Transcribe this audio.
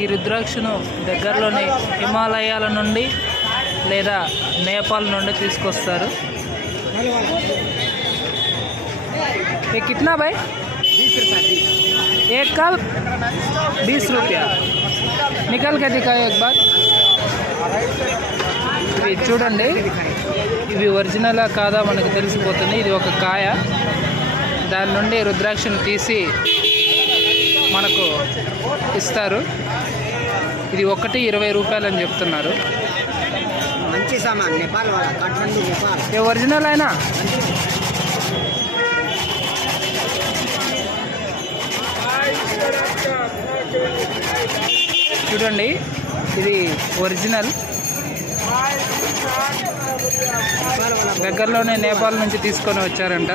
ఈ రుద్రాక్షను దగ్గరలోని హిమాలయాల నుండి లేదా నేపాల్ నుండి తీసుకొస్తారు. ये कितना भाई? 20 रुपये। एक का 20 रुपया. निकल के दिखाओ एक बार. ఇవి చూడండి, ఇవి ఒరిజినలా కాదా మనకు తెలిసిపోతుంది. ఇది ఒక కాయ, దాని నుండి రుద్రాక్షను తీసి మనకు ఇస్తారు. ఇది ఒకటి 20 రూపాయలు అని చెప్తున్నారు. మంచి సామాన్, నేపాల్ వాళ్ళ, కాఠ్మండూ నేపాల్. ఏ ఒరిజినల్ అయినా చూడండి, ఇది ఒరిజినల్. దగ్గరలోనే నేపాల్ నుంచి తీసుకొని వచ్చారంట.